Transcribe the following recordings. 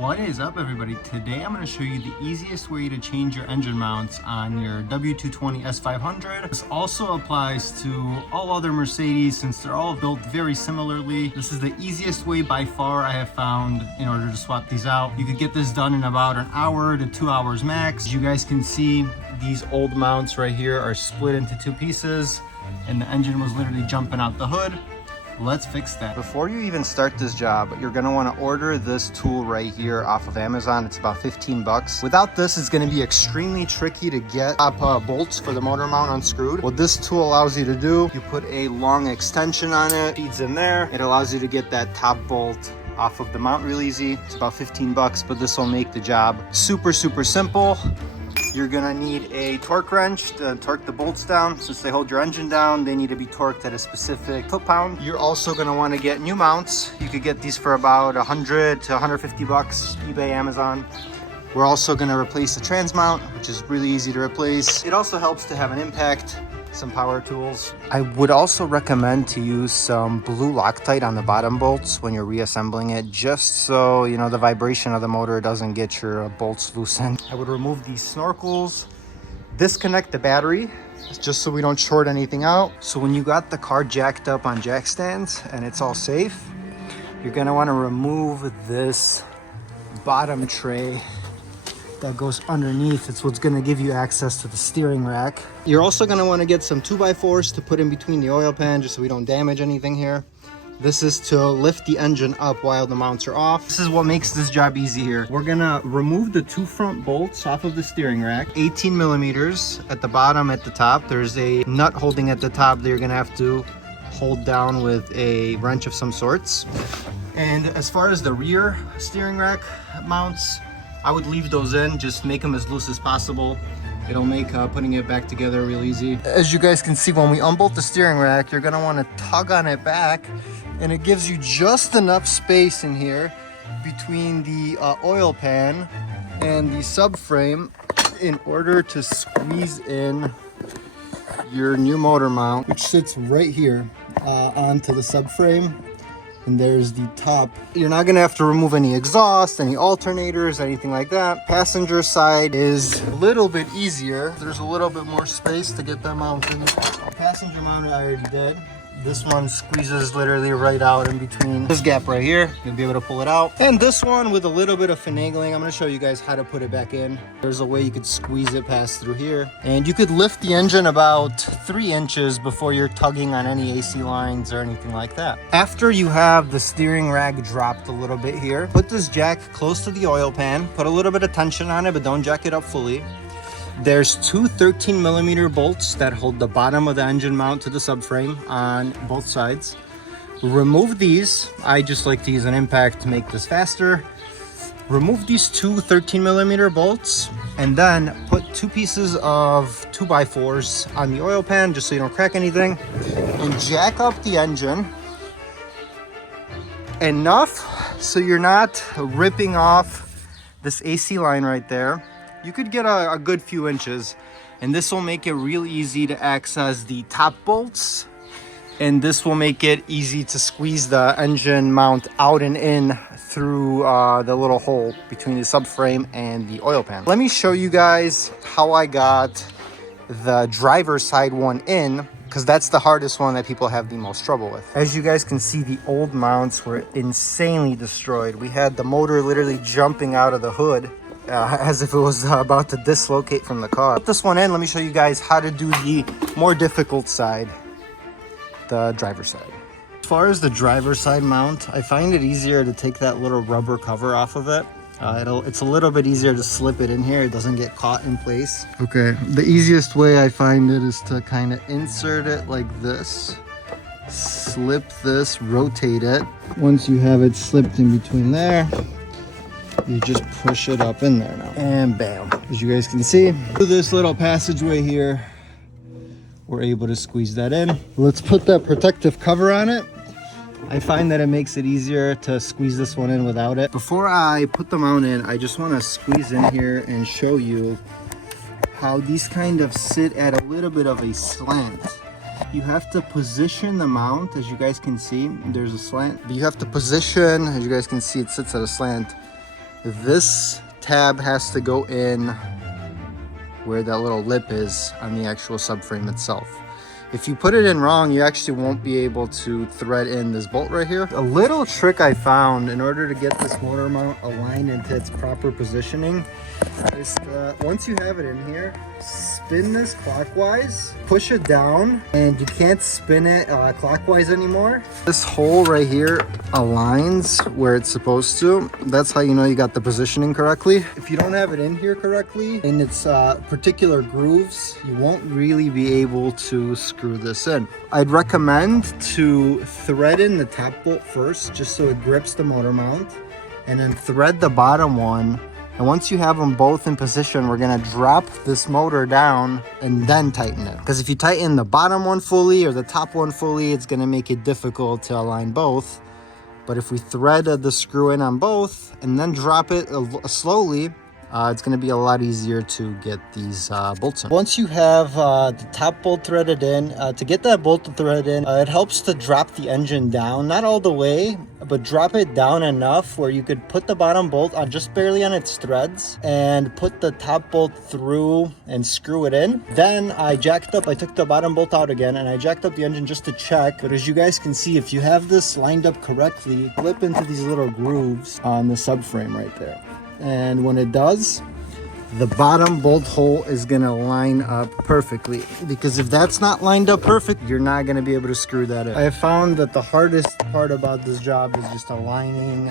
What is up, everybody? Today I'm going to show you the easiest way to change your engine mounts on your W220 S500. This also applies to all other Mercedes since they're all built very similarly. This is the easiest way by far I have found in order to swap these out. You could get this done in about an hour to 2 hours max. As you guys can see, these old mounts right here are split into two pieces and the engine was literally jumping out the hood. Let's fix that. Before you even start this job, you're gonna wanna order this tool right here off of Amazon. It's about 15 bucks. Without this, it's gonna be extremely tricky to get top bolts for the motor mount unscrewed. What this tool allows you to do, you put a long extension on it, feeds in there. It allows you to get that top bolt off of the mount real easy. It's about 15 bucks, but this will make the job super simple. You're gonna need a torque wrench to torque the bolts down. Since they hold your engine down, they need to be torqued at a specific foot-pound. You're also gonna wanna get new mounts. You could get these for about 100 to 150 bucks, eBay, Amazon. We're also gonna replace the trans mount, which is really easy to replace. It also helps to have an impact, some power tools. I would also recommend to use some blue Loctite on the bottom bolts when you're reassembling it, just so you know the vibration of the motor doesn't get your bolts loosened. I would remove these snorkels, disconnect the battery just so we don't short anything out. So when you got the car jacked up on jack stands and it's all safe, you're gonna want to remove this bottom tray that goes underneath. It's what's going to give you access to the steering rack. You're also going to want to get some 2x4s to put in between the oil pan just so we don't damage anything here. This is to lift the engine up while the mounts are off. This is what makes this job easy here. We're going to remove the two front bolts off of the steering rack. 18 millimeters at the bottom, at the top. There's a nut holding at the top that you're going to have to hold down with a wrench of some sorts. And as far as the rear steering rack mounts, I would leave those in, just make them as loose as possible. It'll make putting it back together real easy. As you guys can see, when we unbolt the steering rack, you're gonna wanna tug on it back, and it gives you just enough space in here between the oil pan and the subframe in order to squeeze in your new motor mount, which sits right here onto the subframe. And there's the top. You're not gonna have to remove any exhaust, any alternators, anything like that. Passenger side is a little bit easier. There's a little bit more space to get that mounted. Passenger mount I already did. This one squeezes literally right out in between this gap right here. You'll be able to pull it out. And this one, with a little bit of finagling, I'm gonna show you guys how to put it back in. There's a way you could squeeze it past through here. And you could lift the engine about 3 inches before you're tugging on any AC lines or anything like that. After you have the steering rack dropped a little bit here, put this jack close to the oil pan, put a little bit of tension on it, but don't jack it up fully. There's two 13 millimeter bolts that hold the bottom of the engine mount to the subframe on both sides. Remove these. I just like to use an impact to make this faster. Remove these two 13 millimeter bolts and then put 2 pieces of 2x4s on the oil pan just so you don't crack anything, and jack up the engine enough so you're not ripping off this AC line right there. You could get a good few inches, and this will make it real easy to access the top bolts, and this will make it easy to squeeze the engine mount out and in through the little hole between the subframe and the oil pan. Let me show you guys how I got the driver's side one in, because that's the hardest one that people have the most trouble with. As you guys can see, the old mounts were insanely destroyed. We had the motor literally jumping out of the hood as if it was about to dislocate from the car. Put this one in. Let me show you guys how to do the more difficult side, the driver's side. As far as the driver's side mount, I find it easier to take that little rubber cover off of it. It's a little bit easier to slip it in here. It doesn't get caught in place. Okay, the easiest way I find it is to kind of insert it like this, slip this, rotate it. Once you have it slipped in between there, you just push it up in there now, and bam. As you guys can see, through this little passageway here, we're able to squeeze that in. Let's put that protective cover on it. I find that it makes it easier to squeeze this one in without it. Before I put the mount in, I just want to squeeze in here and show you how these kind of sit at a little bit of a slant. You have to position the mount. As you guys can see, there's a slant. You have to position, as you guys can see, it sits at a slant. this tab has to go in where that little lip is on the actual subframe itself. If you put it in wrong, you actually won't be able to thread in this bolt right here. A little trick I found in order to get this motor mount aligned into its proper positioning is once you have it in here, spin this clockwise, push it down, and you can't spin it clockwise anymore. This hole right here aligns where it's supposed to. That's how you know you got the positioning correctly. If you don't have it in here correctly in its particular grooves, you won't really be able to screw this in. I'd recommend to thread in the top bolt first, just so it grips the motor mount, and then thread the bottom one. And once you have them both in position, we're gonna drop this motor down and then tighten it. Because if you tighten the bottom one fully or the top one fully, it's gonna make it difficult to align both. But if we thread the screw in on both and then drop it slowly, it's going to be a lot easier to get these bolts in. Once you have the top bolt threaded in, to get that bolt to thread in, it helps to drop the engine down, not all the way, but drop it down enough where you could put the bottom bolt on just barely on its threads and put the top bolt through and screw it in. Then I took the bottom bolt out again and I jacked up the engine just to check. But as you guys can see, if you have this lined up correctly, flip into these little grooves on the subframe right there. And when it does, the bottom bolt hole is gonna line up perfectly, because if that's not lined up perfect, you're not gonna be able to screw that in. I have found that the hardest part about this job is just aligning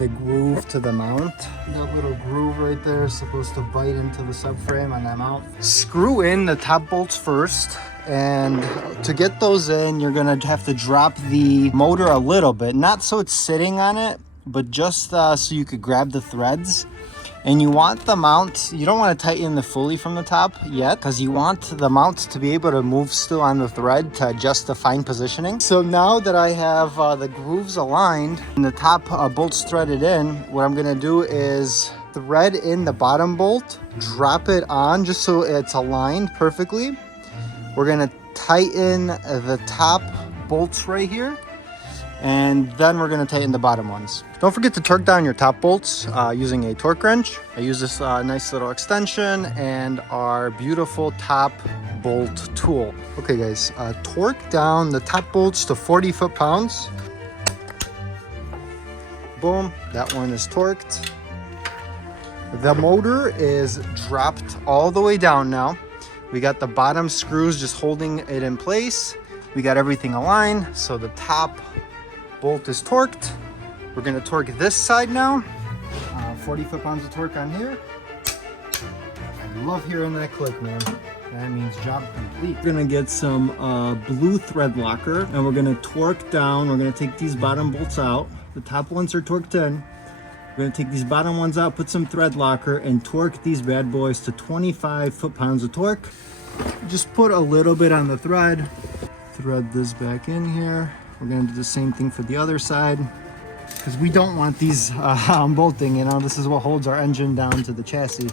the groove to the mount. That little groove right there is supposed to bite into the subframe on that mount. Screw in the top bolts first, and to get those in, you're gonna have to drop the motor a little bit, not so it's sitting on it, but just so you could grab the threads. And you want the mount, you don't want to tighten the fully from the top yet, because you want the mount to be able to move still on the thread to adjust the fine positioning. So now that I have the grooves aligned and the top bolts threaded in, what I'm going to do is thread in the bottom bolt, drop it on just so it's aligned perfectly. We're going to tighten the top bolts right here, and then we're going to tighten the bottom ones. Don't forget to torque down your top bolts using a torque wrench. I use this nice little extension and our beautiful top bolt tool. Okay guys, torque down the top bolts to 40 foot-pounds. Boom, that one is torqued. The motor is dropped all the way down now. We got the bottom screws just holding it in place. We got everything aligned, so the top bolt is torqued. We're going to torque this side now. 40 foot-pounds of torque on here. I love hearing that click, man. That means job complete. We're going to get some blue thread locker, and we're going to torque down. We're going to take these bottom bolts out. The top ones are torqued in. We're going to take these bottom ones out, put some thread locker, and torque these bad boys to 25 foot-pounds of torque. Just put a little bit on the thread. Thread this back in here. We're going to do the same thing for the other side, because we don't want these bolting, you know. This is what holds our engine down to the chassis.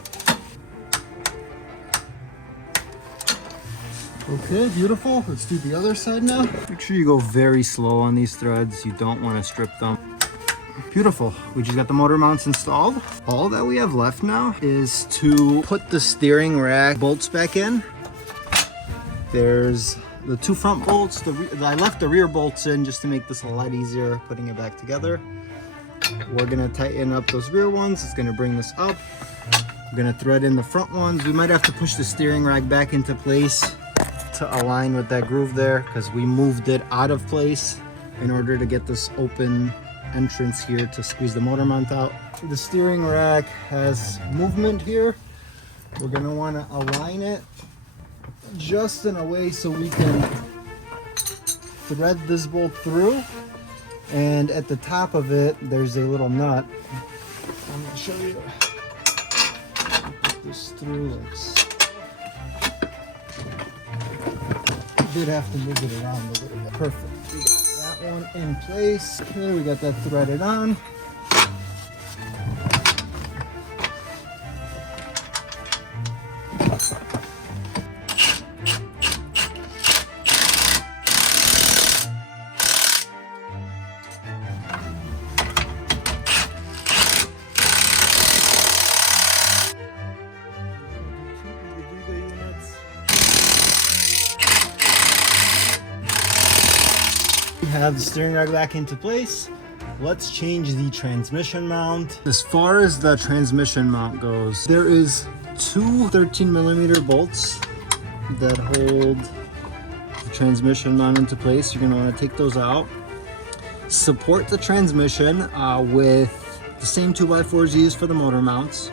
Okay, beautiful. Let's do the other side now. Make sure you go very slow on these threads. You don't want to strip them. Beautiful. We just got the motor mounts installed. All that we have left now is to put the steering rack bolts back in. There's the two front bolts. I left the rear bolts in just to make this a lot easier putting it back together. We're gonna tighten up those rear ones. It's gonna bring this up. We're gonna thread in the front ones. We might have to push the steering rack back into place to align with that groove there, because we moved it out of place in order to get this open entrance here to squeeze the motor mount out. The steering rack has movement here. We're gonna wanna align it just in a way so we can thread this bolt through, and at the top of it there's a little nut. I'm going to show you. Put this through like so. Did have to move it around a little bit. Perfect. We got that one in place. Okay, we got that threaded on. have the steering rack back into place, let's change the transmission mount. As far as the transmission mount goes, there is two 13mm bolts that hold the transmission mount into place. You're gonna wanna take those out. Support the transmission with the same 2x4s used for the motor mounts,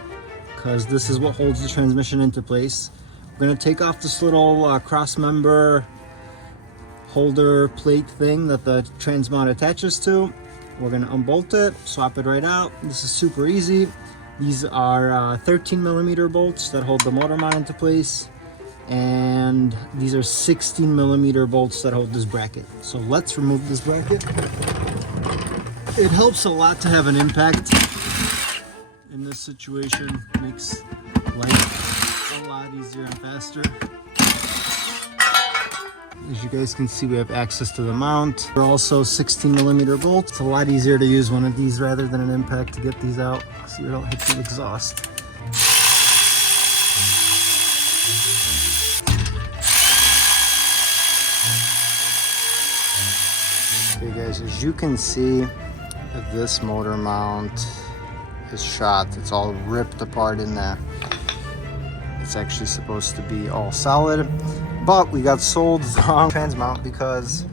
because this is what holds the transmission into place. We're gonna take off this little cross member holder plate thing that the trans mount attaches to. We're gonna unbolt it, swap it right out. This is super easy. These are 13mm bolts that hold the motor mount into place, and these are 16mm bolts that hold this bracket. So let's remove this bracket. It helps a lot to have an impact in this situation. Makes life a lot easier and faster. As you guys can see, we have access to the mount. They're also 16mm bolts. It's a lot easier to use one of these rather than an impact to get these out, so you don't hit the exhaust. Okay guys, as you can see, this motor mount is shot. It's all ripped apart in there. It's actually supposed to be all solid, but we got sold the wrong trans mount because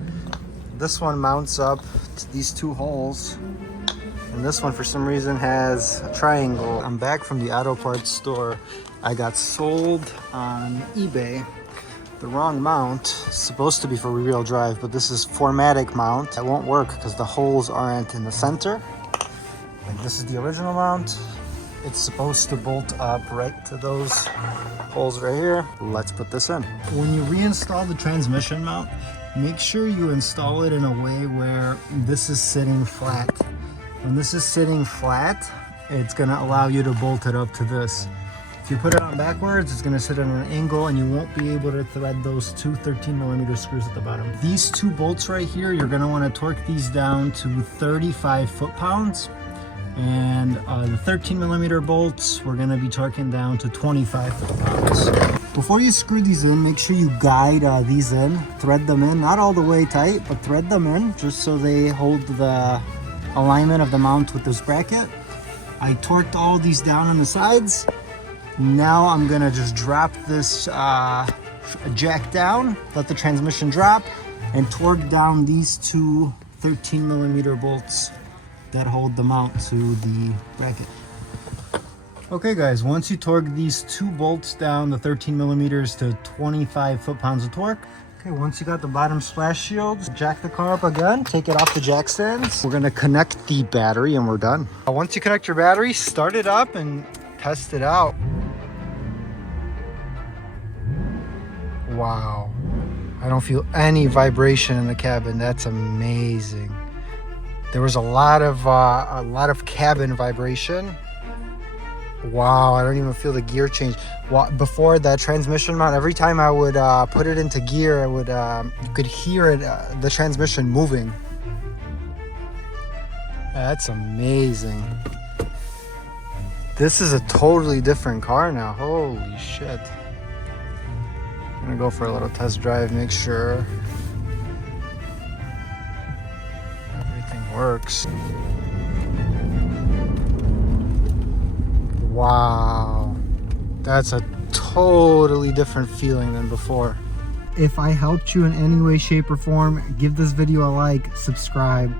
this one mounts up to these two holes, and this one for some reason has a triangle. I'm back from the auto parts store. I got sold on eBay the wrong mount. It's supposed to be for rear-wheel drive, but this is 4MATIC mount. It won't work because the holes aren't in the center. Like, this is the original mount. It's supposed to bolt up right to those holes right here. Let's put this in. When you reinstall the transmission mount, make sure you install it in a way where this is sitting flat. When this is sitting flat, it's gonna allow you to bolt it up to this. If you put it on backwards, it's gonna sit at an angle and you won't be able to thread those two 13mm screws at the bottom. These two bolts right here, you're gonna wanna torque these down to 35 foot-pounds. And the 13mm bolts, we're gonna be torquing down to 25 foot-pounds. Before you screw these in, make sure you guide these in, thread them in, not all the way tight, but thread them in just so they hold the alignment of the mount with this bracket. I torqued all these down on the sides. Now I'm gonna just drop this jack down, let the transmission drop, and torque down these two 13mm bolts that hold the mount to the bracket. Okay guys, once you torque these two bolts down, the 13mm to 25 foot-pounds of torque. Okay, once you got the bottom splash shields, jack the car up again, take it off the jack stands. We're gonna connect the battery and we're done. Once you connect your battery, start it up and test it out. Wow, I don't feel any vibration in the cabin. That's amazing. There was a lot of cabin vibration. Wow, I don't even feel the gear change. Before that transmission mount, every time I would put it into gear, I would you could hear it, the transmission moving. That's amazing. This is a totally different car now. Holy shit. I'm gonna go for a little test drive, make sure everything works. Wow, that's a totally different feeling than before. If I helped you in any way, shape, or form, give this video a like, subscribe,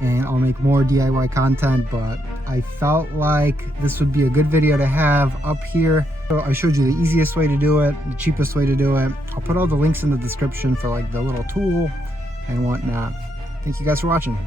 and I'll make more DIY content. But I felt like this would be a good video to have up here. So I showed you the easiest way to do it, the cheapest way to do it. I'll put all the links in the description for like the little tool and whatnot. Thank you guys for watching.